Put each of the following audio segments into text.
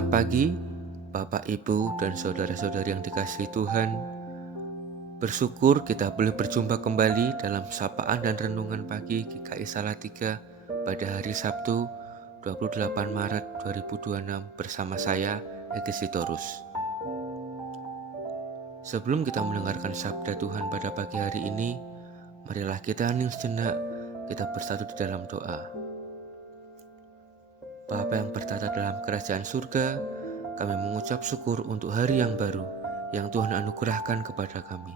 Selamat pagi, Bapak, Ibu, dan saudara-saudari yang dikasihi Tuhan. Bersyukur kita boleh berjumpa kembali dalam sapaan dan renungan pagi GKI Salatiga pada hari Sabtu 28 Maret 2026 bersama saya, Egi Sitorus. Sebelum kita mendengarkan sabda Tuhan pada pagi hari ini, marilah kita hening sejenak, kita bersatu di dalam doa. Bapa yang bertata dalam kerajaan surga, kami mengucap syukur untuk hari yang baru yang Tuhan anugerahkan kepada kami.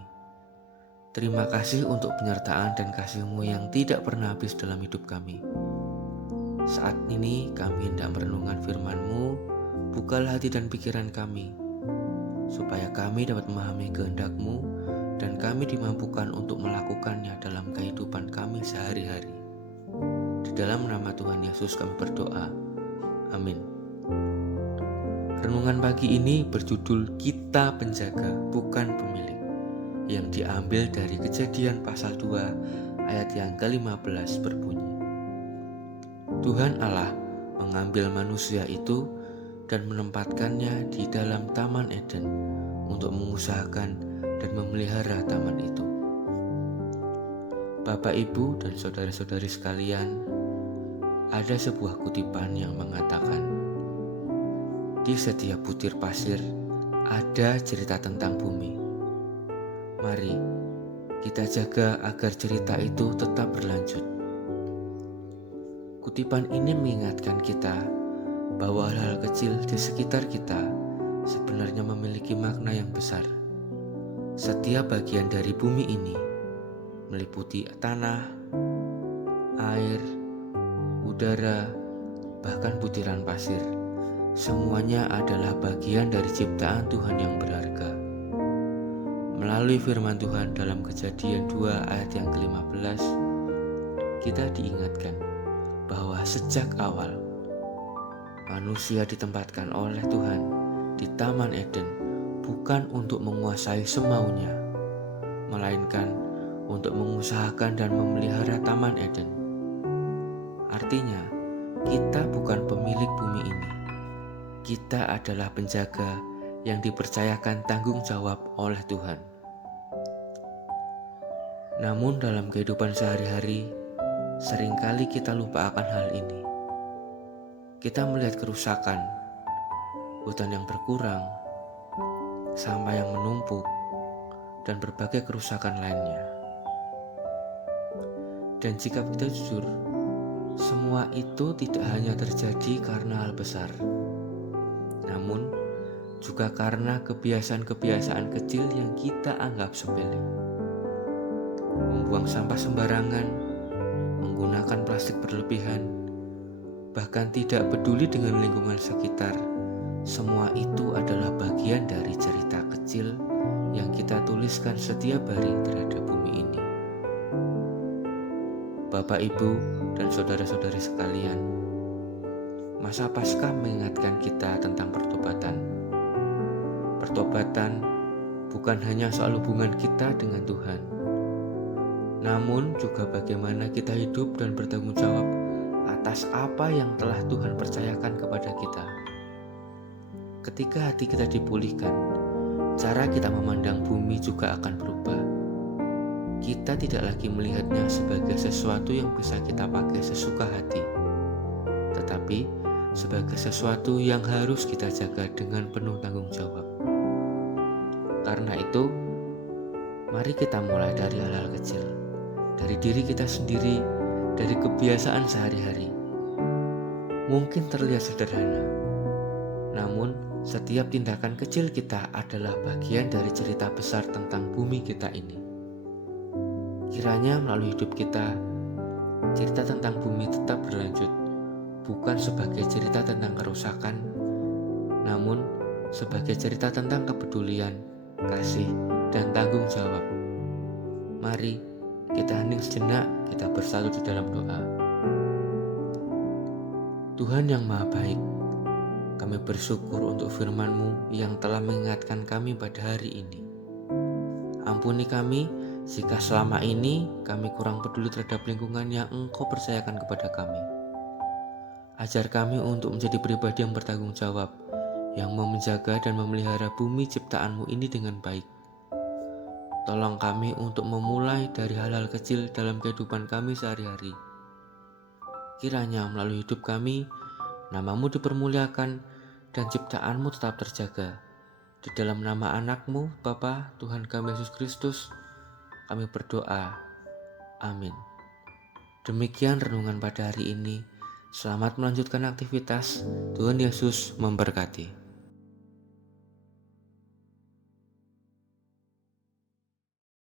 Terima kasih untuk penyertaan dan kasih-Mu yang tidak pernah habis dalam hidup kami. Saat ini kami hendak merenungkan firman-Mu, bukalah hati dan pikiran kami, supaya kami dapat memahami kehendak-Mu dan kami dimampukan untuk melakukannya dalam kehidupan kami sehari-hari. Di dalam nama Tuhan Yesus kami berdoa. Amin. Renungan pagi ini berjudul Kita Penjaga Bukan Pemilik, yang diambil dari Kejadian pasal 2 ayat yang ke-15 berbunyi. Tuhan Allah mengambil manusia itu dan menempatkannya di dalam Taman Eden untuk mengusahakan dan memelihara taman itu. Bapak, Ibu, dan saudara-saudari sekalian, ada sebuah kutipan yang mengatakan, di setiap butir pasir ada cerita tentang bumi. Mari kita jaga agar cerita itu tetap berlanjut. Kutipan ini mengingatkan kita bahwa hal-hal kecil di sekitar kita sebenarnya memiliki makna yang besar. Setiap bagian dari bumi ini meliputi tanah, air, udara, bahkan butiran pasir. Semuanya adalah bagian dari ciptaan Tuhan yang berharga. Melalui firman Tuhan dalam Kejadian 2 ayat yang ke-15, kita diingatkan bahwa sejak awal manusia ditempatkan oleh Tuhan di Taman Eden bukan untuk menguasai semaunya, melainkan untuk mengusahakan dan memelihara Taman Eden. Artinya, kita bukan pemilik bumi ini. Kita adalah penjaga yang dipercayakan tanggung jawab oleh Tuhan. Namun dalam kehidupan sehari-hari, seringkali kita lupa akan hal ini. Kita melihat kerusakan, hutan yang berkurang, sampah yang menumpuk, dan berbagai kerusakan lainnya. Dan jika kita jujur, semua itu tidak hanya terjadi karena hal besar, namun juga karena kebiasaan-kebiasaan kecil yang kita anggap sepele. Membuang sampah sembarangan, menggunakan plastik berlebihan, bahkan tidak peduli dengan lingkungan sekitar. Semua itu adalah bagian dari cerita kecil yang kita tuliskan setiap hari terhadap bumi ini. Bapak, Ibu, dan saudara-saudari sekalian, masa Paskah mengingatkan kita tentang pertobatan. Pertobatan bukan hanya soal hubungan kita dengan Tuhan, namun juga bagaimana kita hidup dan bertanggung jawab atas apa yang telah Tuhan percayakan kepada kita. Ketika hati kita dipulihkan, cara kita memandang bumi juga akan berubah. Kita tidak lagi melihatnya sebagai sesuatu yang bisa kita pakai sesuka hati, tetapi sebagai sesuatu yang harus kita jaga dengan penuh tanggung jawab. Karena itu, mari kita mulai dari hal-hal kecil, dari diri kita sendiri, dari kebiasaan sehari-hari. Mungkin terlihat sederhana, namun setiap tindakan kecil kita adalah bagian dari cerita besar tentang bumi kita ini. Kiranya melalui hidup kita, cerita tentang bumi tetap berlanjut, bukan sebagai cerita tentang kerusakan, namun sebagai cerita tentang kepedulian, kasih, dan tanggung jawab. Mari kita hening sejenak, kita bersatu di dalam doa. Tuhan yang Maha Baik, kami bersyukur untuk firman-Mu yang telah mengingatkan kami pada hari ini. Ampuni kami jika selama ini kami kurang peduli terhadap lingkungan yang Engkau percayakan kepada kami. Ajar kami untuk menjadi pribadi yang bertanggung jawab, yang mau menjaga dan memelihara bumi ciptaan-Mu ini dengan baik. Tolong kami untuk memulai dari hal-hal kecil dalam kehidupan kami sehari-hari. Kiranya melalui hidup kami, nama-Mu dipermuliakan dan ciptaan-Mu tetap terjaga. Di dalam nama anak-Mu, Bapa Tuhan kami Yesus Kristus, kami berdoa. Amin. Demikian renungan pada hari ini. Selamat melanjutkan aktivitas. Tuhan Yesus memberkati.